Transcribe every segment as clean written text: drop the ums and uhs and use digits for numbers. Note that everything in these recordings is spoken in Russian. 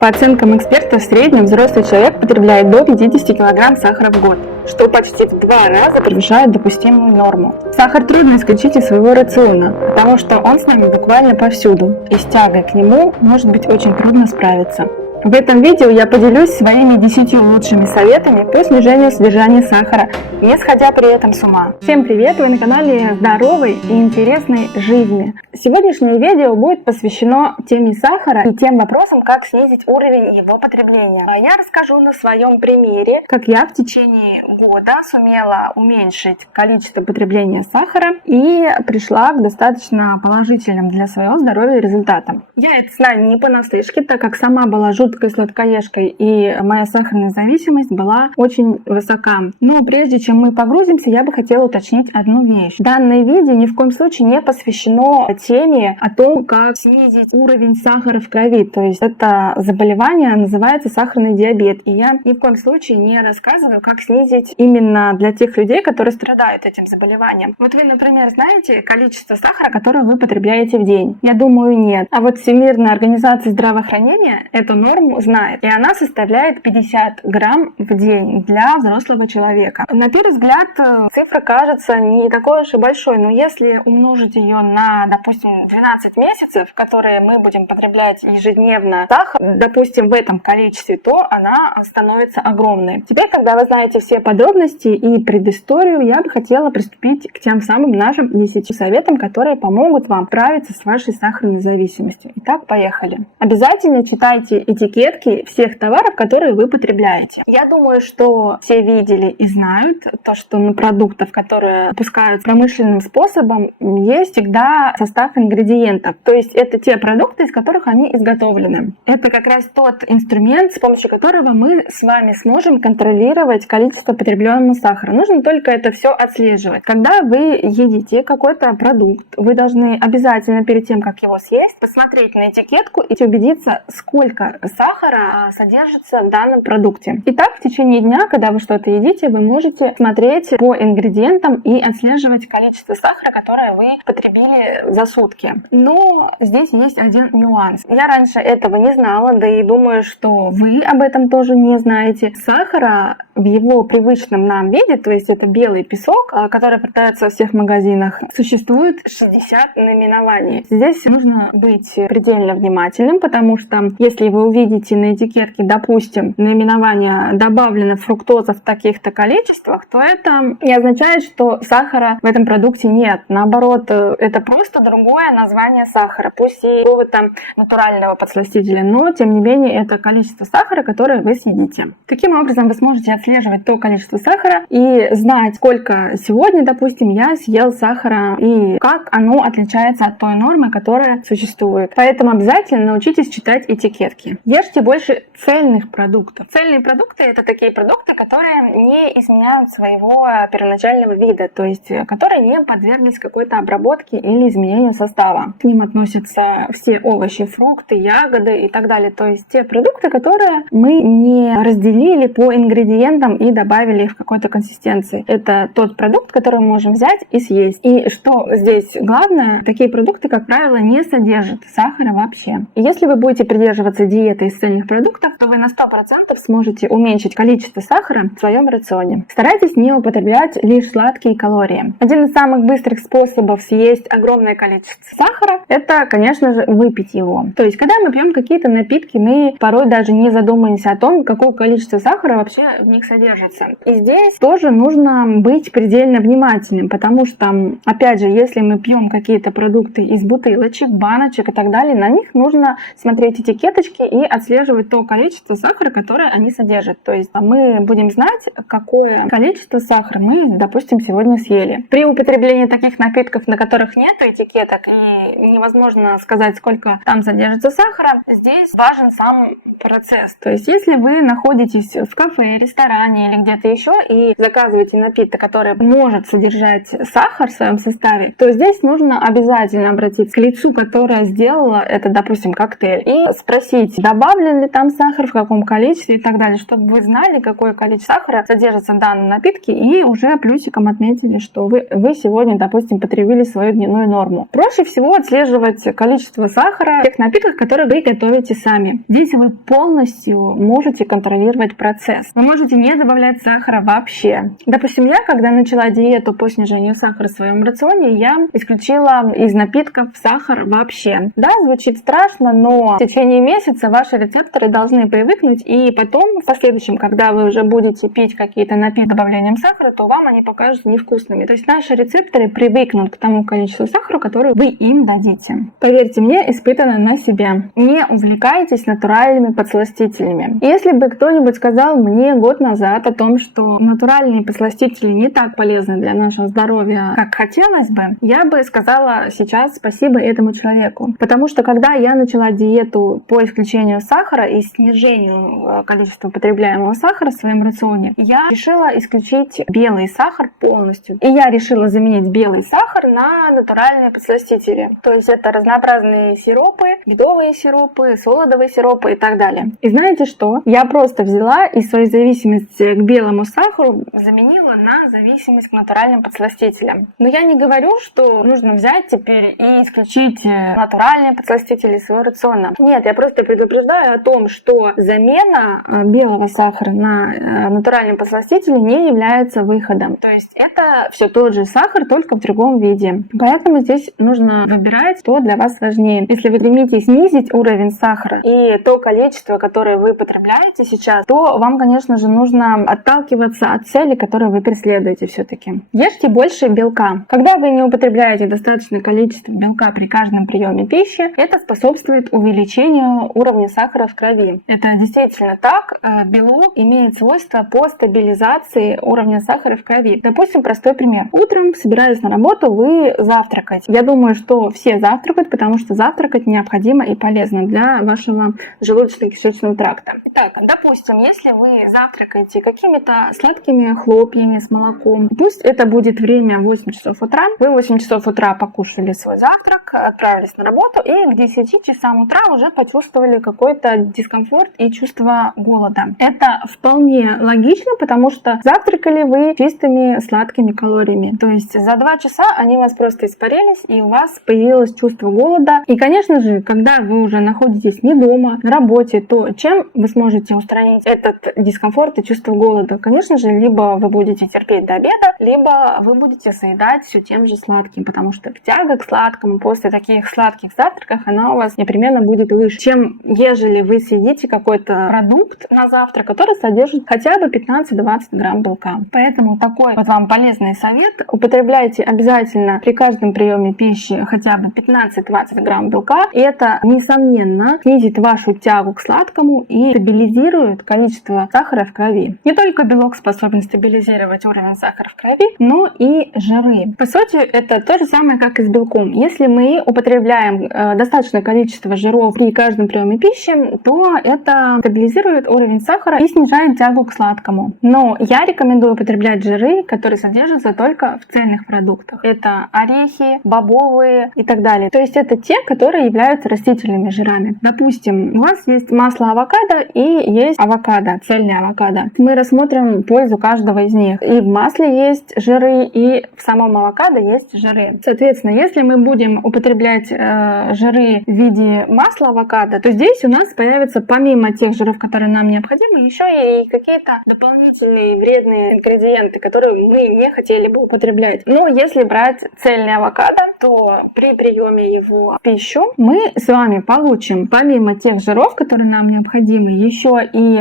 По оценкам экспертов, в среднем взрослый человек потребляет до 50 кг сахара в год, что почти в 2 раза превышает допустимую норму. Сахар трудно исключить из своего рациона, потому что он с нами буквально повсюду, и с тягой к нему может быть очень трудно справиться. В этом видео я поделюсь своими 10 лучшими советами по снижению содержания сахара, не сходя при этом с ума. Всем привет! Вы на канале здоровой и интересной жизни. Сегодняшнее видео будет посвящено теме сахара и тем вопросам, как снизить уровень его потребления. Я расскажу на своем примере, как я в течение года сумела уменьшить количество потребления сахара и пришла к достаточно положительным для своего здоровья результатам. Я это знаю не понаслышке, так как сама была жуткой сладкоежкой, и моя сахарная зависимость была очень высока. Но прежде чем мы погрузимся, я бы хотела уточнить одну вещь. Данное видео ни в коем случае не посвящено теме о том, как снизить уровень сахара в крови. То есть это заболевание называется сахарный диабет. И я ни в коем случае не рассказываю, как снизить именно для тех людей, которые страдают этим заболеванием. Вот вы, например, знаете количество сахара, которое вы потребляете в день? Я думаю, нет. А вот Всемирная организация здравоохранения эту норму знает, и она составляет 50 грамм в день для взрослого человека. На первый взгляд цифра кажется не такой уж и большой, но если умножить ее на, допустим, 12 месяцев, которые мы будем потреблять ежедневно сахар, допустим, в этом количестве, то она становится огромной. Теперь, когда вы знаете все подробности и предысторию, я бы хотела приступить к тем самым нашим 10 советам, которые помогут вам справиться с вашей сахарной зависимостью. Итак, поехали. Обязательно читайте этикетки всех товаров, которые вы потребляете. Я думаю, что все видели и знают то, что на продуктах, которые выпускают промышленным способом, есть всегда состав ингредиентов. То есть это те продукты, из которых они изготовлены. Это как раз тот инструмент, с помощью которого мы с вами сможем контролировать количество потребляемого сахара. Нужно только это все отслеживать. Когда вы едите какой-то продукт, вы должны обязательно перед тем, как его съесть, посмотреть на этикетку и убедиться, сколько сахара содержится в данном продукте. Итак, в течение дня, когда вы что-то едите, вы можете смотреть по ингредиентам и отслеживать количество сахара, которое вы потребили за сутки. Но здесь есть один нюанс. Я раньше этого не знала, да и думаю, что вы об этом тоже не знаете. Сахара в его привычном нам виде, то есть это белый песок, который продается во всех магазинах, существует 60 наименований. Здесь нужно быть предельно внимательным, потому что если вы увидите на этикетке, допустим, наименование «добавлена фруктоза в таких-то количествах», то это не означает, что сахара в этом продукте нет. Наоборот, это просто другое название сахара, пусть и какого-то натурального подсластителя, но тем не менее это количество сахара, которое вы съедите. Таким образом вы сможете отслеживать то количество сахара и знать, сколько сегодня, допустим, я съел сахара и как оно отличается от той нормы, которая существует. Поэтому обязательно научитесь читать этикетки. Ешьте больше цельных продуктов. Цельные продукты — это такие продукты, которые не изменяют своего первоначального вида, то есть которые не подверглись какой-то обработке или изменению состава. К ним относятся все овощи, фрукты, ягоды и так далее. То есть те продукты, которые мы не разделили по ингредиентам и добавили их в какой-то консистенции. Это тот продукт, который мы можем взять и съесть. И что здесь главное, такие продукты, как правило, не содержат сахара вообще. И если вы будете придерживаться диеты из цельных продуктов, то вы на 100% сможете уменьшить количество сахара в своем рационе. Старайтесь не употреблять лишь сладкие калории. Один из самых быстрых способов съесть огромное количество сахара — это, конечно же, выпить его. То есть, когда мы пьем какие-то напитки, мы порой даже не задумываемся о том, какое количество сахара вообще в них содержится. И здесь тоже нужно быть предельно внимательным, потому что, опять же, если мы пьем какие-то продукты из бутылочек, баночек и так далее, на них нужно смотреть этикеточки и отслеживать то количество сахара, которое они содержат. То есть мы будем знать, какое количество сахара мы, допустим, сегодня съели. При употреблении таких напитков, на которых нет этикеток и невозможно сказать, сколько там содержится сахара, здесь важен сам процесс. То есть если вы находитесь в кафе, ресторане или где-то еще и заказываете напиток, который может содержать сахар в своем составе, то здесь нужно обязательно обратиться к лицу, которое сделало это, допустим, коктейль, и спросить, добавить добавлен ли там сахар, в каком количестве и так далее, чтобы вы знали, какое количество сахара содержится в данном напитке и уже плюсиком отметили, что вы сегодня, допустим, потребили свою дневную норму. Проще всего отслеживать количество сахара в тех напитках, которые вы готовите сами. Здесь вы полностью можете контролировать процесс. Вы можете не добавлять сахара вообще. Допустим, я, когда начала диету по снижению сахара в своем рационе, я исключила из напитков сахар вообще. Да, звучит страшно, но в течение месяца ваши рецепторы должны привыкнуть, и потом в последующем, когда вы уже будете пить какие-то напитки с добавлением сахара, то вам они покажутся невкусными. То есть наши рецепторы привыкнут к тому количеству сахара, который вы им дадите. Поверьте мне, испытано на себе. Не увлекайтесь натуральными подсластителями. Если бы кто-нибудь сказал мне год назад о том, что натуральные подсластители не так полезны для нашего здоровья, как хотелось бы, я бы сказала сейчас спасибо этому человеку. Потому что когда я начала диету по исключению сахара и снижению количества потребляемого сахара в своем рационе, я решила исключить белый сахар полностью. И я решила заменить белый сахар на натуральные подсластители. То есть это разнообразные сиропы, медовые сиропы, солодовые сиропы и так далее. И знаете что? Я просто взяла и свою зависимость к белому сахару заменила на зависимость к натуральным подсластителям. Но я не говорю, что нужно взять теперь и исключить натуральные подсластители из своего рациона. Нет, я просто предупреждаю о том, что замена белого сахара на натуральные подсластители не является выходом. То есть это все тот же сахар, только в другом виде. Поэтому здесь нужно выбирать, что для вас важнее. Если вы стремитесь снизить уровень сахара и то количество, которое вы потребляете сейчас, то вам, конечно же, нужно отталкиваться от цели, которую вы преследуете все-таки. Ешьте больше белка. Когда вы не употребляете достаточное количество белка при каждом приеме пищи, это способствует увеличению уровня сахара в крови. Это действительно так. Белок имеет свойство по стабилизации уровня сахара в крови. Допустим, простой пример. Утром, собираясь на работу, вы завтракаете. Я думаю, что все завтракают, потому что завтракать необходимо и полезно для вашего желудочно-кишечного тракта. Итак, допустим, если вы завтракаете какими-то сладкими хлопьями с молоком, пусть это будет время 8 часов утра, вы в 8 часов утра покушали свой завтрак, отправились на работу и к 10 часам утра уже почувствовали какой-то дискомфорт и чувство голода. Это вполне логично, потому что завтракали вы чистыми сладкими калориями. То есть за 2 часа они у вас просто испарились, и у вас появилось чувство голода. И, конечно же, когда вы уже находитесь не дома, на работе, то чем вы сможете устранить этот дискомфорт и чувство голода? Конечно же, либо вы будете терпеть до обеда, либо вы будете заедать все тем же сладким, потому что тяга к сладкому после таких сладких завтраков, она у вас непременно будет выше, чем ежели вы съедите какой-то продукт на завтрак, который содержит хотя бы 15-20 грамм белка. Поэтому такой вот вам полезный совет. Употребляйте обязательно при каждом приеме пищи хотя бы 15-20 грамм белка. И это, несомненно, снизит вашу тягу к сладкому и стабилизирует количество сахара в крови. Не только белок способен стабилизировать уровень сахара в крови, но и жиры. По сути, это то же самое, как и с белком. Если мы употребляем достаточное количество жиров при каждом приеме пищи, то это стабилизирует уровень сахара и снижает тягу к сладкому. Но я рекомендую употреблять жиры, которые содержатся только в цельных продуктах. Это орехи, бобовые и так далее. То есть это те, которые являются растительными жирами. Допустим, у вас есть масло авокадо и есть авокадо, цельный авокадо. Мы рассмотрим пользу каждого из них. И в масле есть жиры, и в самом авокадо есть жиры. Соответственно, если мы будем употреблять жиры в виде масла авокадо, то здесь у нас появятся помимо тех жиров, которые нам необходимы, еще и какие-то дополнительные вредные ингредиенты, которые мы не хотели бы употреблять. Но если брать цельный авокадо, то при приеме его в пищу мы с вами получим помимо тех жиров, которые нам необходимы, еще и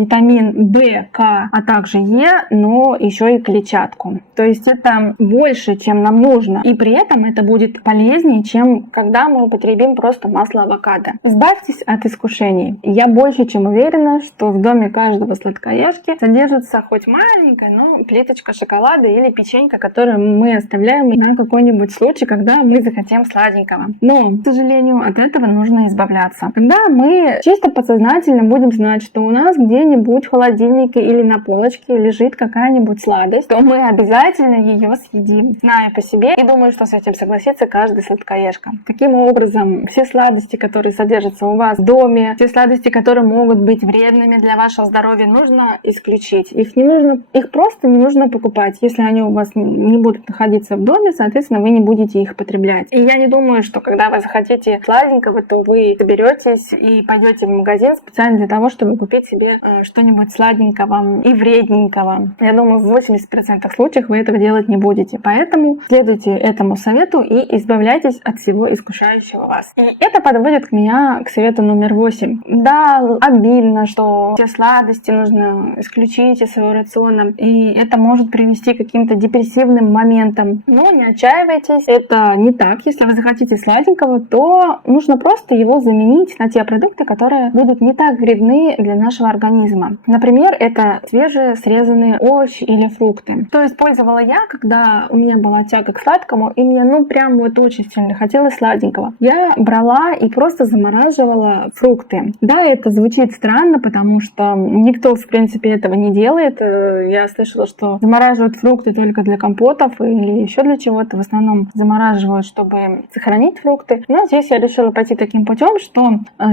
витамин В, К, а также Е, но еще и клетчатку. То есть это больше, чем нам нужно. И при этом это будет полезнее, чем когда мы употребим просто масло авокадо. Избавьтесь от искушений. Я больше чем уверена, что в доме каждого сладкоежки содержится хоть маленькая, но плиточка шоколада или печенька, которую мы оставляем на какой-нибудь случай, когда мы захотим сладенького. Но, к сожалению, от этого нужно избавляться. Когда мы чисто подсознательно будем знать, что у нас где-нибудь в холодильнике или на полочке лежит какая-нибудь сладость, то мы обязательно ее съедим. Знаю по себе и думаю, что с этим согласится каждый сладкоежка. Таким образом, все сладости, которые содержатся у вас в доме, доме, те сладости, которые могут быть вредными для вашего здоровья, нужно исключить. Их просто не нужно покупать. Если они у вас не будут находиться в доме, соответственно, вы не будете их потреблять. И я не думаю, что когда вы захотите сладенького, то вы соберетесь и пойдете в магазин специально для того, чтобы купить себе что-нибудь сладенького и вредненького. Я думаю, в 80% случаев вы этого делать не будете. Поэтому следуйте этому совету и избавляйтесь от всего искушающего вас. И это подводит меня к совету номер 8. Да, обидно, что все сладости нужно исключить из своего рациона, и это может привести к каким-то депрессивным моментам. Но не отчаивайтесь, это не так. Если вы захотите сладенького, то нужно просто его заменить на те продукты, которые будут не так вредны для нашего организма. Например, это свежие срезанные овощи или фрукты. Что использовала я, когда у меня была тяга к сладкому, и мне прям очень сильно хотелось сладенького. Я брала и просто замораживала фрукты. Да, это звучит странно, потому что никто, в принципе, этого не делает. Я слышала, что замораживают фрукты только для компотов или еще для чего-то. В основном замораживают, чтобы сохранить фрукты. Но здесь я решила пойти таким путем, что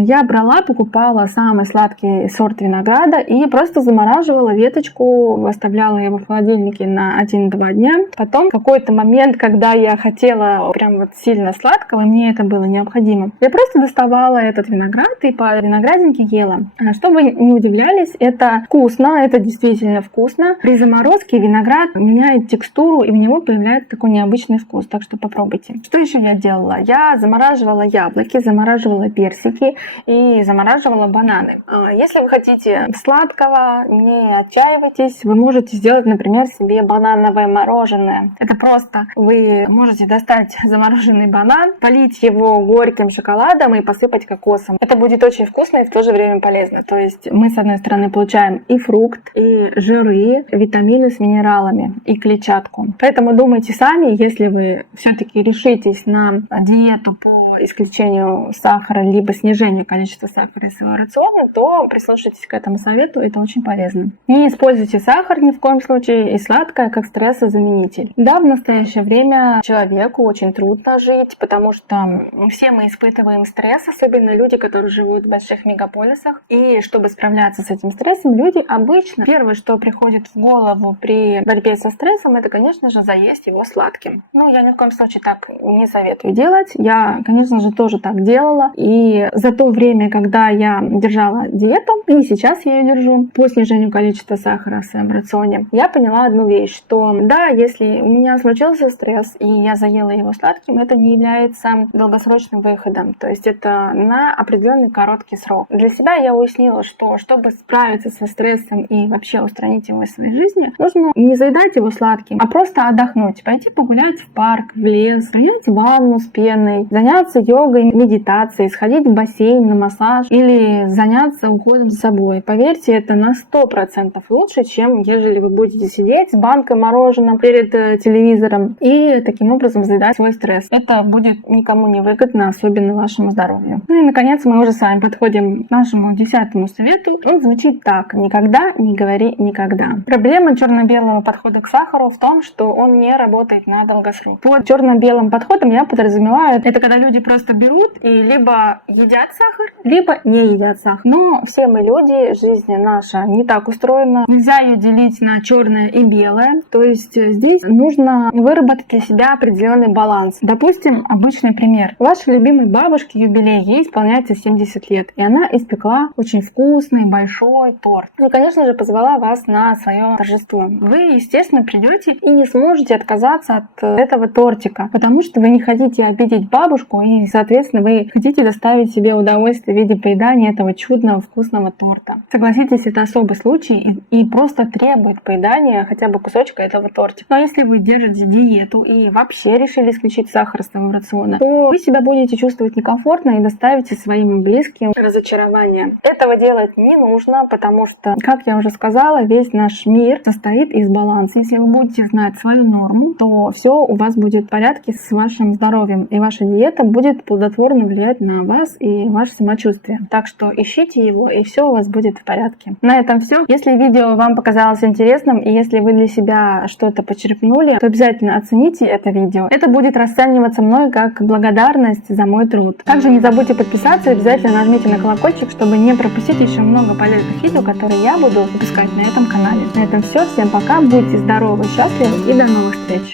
я брала, покупала самый сладкий сорт винограда и просто замораживала веточку, оставляла его в холодильнике на 1-2 дня. Потом в какой-то момент, когда я хотела прям сильно сладкого, и мне это было необходимо, я просто доставала этот виноград и по виноградинке ела. Чтобы не удивлялись, это вкусно, это действительно вкусно. При заморозке виноград меняет текстуру, и у него появляется такой необычный вкус, так что попробуйте. Что еще я делала? Я замораживала яблоки, замораживала персики и замораживала бананы. Если вы хотите сладкого, не отчаивайтесь, вы можете сделать, например, себе банановое мороженое. Это просто вы можете достать замороженный банан, полить его горьким шоколадом и посыпать кокосом. Это будет очень вкусно и в то же время полезно. То есть мы, с одной стороны, получаем и фрукт, и жиры, витамины с минералами, и клетчатку. Поэтому думайте сами, если вы все-таки решитесь на диету по исключению сахара, либо снижению количества сахара из своего рациона, то прислушайтесь к этому совету, это очень полезно. Не используйте сахар ни в коем случае и сладкое как стрессозаменитель. Да, в настоящее время человеку очень трудно жить, потому что все мы испытываем стресс, особенно люди, которые живут в больших мегаполисах. И чтобы справляться с этим стрессом, люди обычно первое, что приходит в голову при борьбе со стрессом, это, конечно же, заесть его сладким. Но я ни в коем случае так не советую делать. Я, конечно же, тоже так делала. И за то время, когда я держала диету, и сейчас я ее держу, по снижению количества сахара в своем рационе, я поняла одну вещь, что да, если у меня случился стресс, и я заела его сладким, это не является долгосрочным выходом. То есть это на определенный короткий срок. Для себя я уяснила, что чтобы справиться со стрессом и вообще устранить его из своей жизни, нужно не заедать его сладким, а просто отдохнуть, пойти погулять в парк, в лес, принять ванну с пеной, заняться йогой, медитацией, сходить в бассейн, на массаж или заняться уходом за собой. Поверьте, это на 100% лучше, чем ежели вы будете сидеть с банкой мороженого перед телевизором и таким образом заедать свой стресс. Это будет никому не выгодно, особенно вашему здоровью. Ну и наконец мы уже с вами подходим к нашему 10-му совету. Он звучит так: никогда не говори никогда. Проблема черно-белого подхода к сахару в том, что он не работает на долгосрок. Под черно-белым подходом я подразумеваю, это когда люди просто берут и либо едят сахар, либо не едят сахар. Но все мы люди, жизнь наша не так устроена. Нельзя ее делить на черное и белое. То есть здесь нужно выработать для себя определенный баланс. Допустим, обычный пример. Вашей любимой бабушке юбилей, ей исполняется 70 лет, и она испекла очень вкусный большой торт. И, конечно же, позвала вас на свое торжество. Вы, естественно, придете и не сможете отказаться от этого тортика, потому что вы не хотите обидеть бабушку, и, соответственно, вы хотите доставить себе удовольствие в виде поедания этого чудного вкусного торта. Согласитесь, это особый случай и просто требует поедания хотя бы кусочка этого тортика. Но если вы держите диету и вообще решили исключить сахар из своего рациона, то вы себя будете чувствовать некомфортно и доставите своим близким разочарование. Этого делать не нужно, потому что, как я уже сказала, весь наш мир состоит из баланса. Если вы будете знать свою норму, то все у вас будет в порядке с вашим здоровьем, и ваша диета будет плодотворно влиять на вас и ваше самочувствие. Так что ищите его, и все у вас будет в порядке. На этом все. Если видео вам показалось интересным, и если вы для себя что-то почерпнули, то обязательно оцените это видео. Это будет расцениваться мной как благодарность за мой труд. Также не забудьте подписаться и обязательно обязательно нажмите на колокольчик, чтобы не пропустить еще много полезных видео, которые я буду выпускать на этом канале. На этом все. Всем пока, будьте здоровы, счастливы и до новых встреч!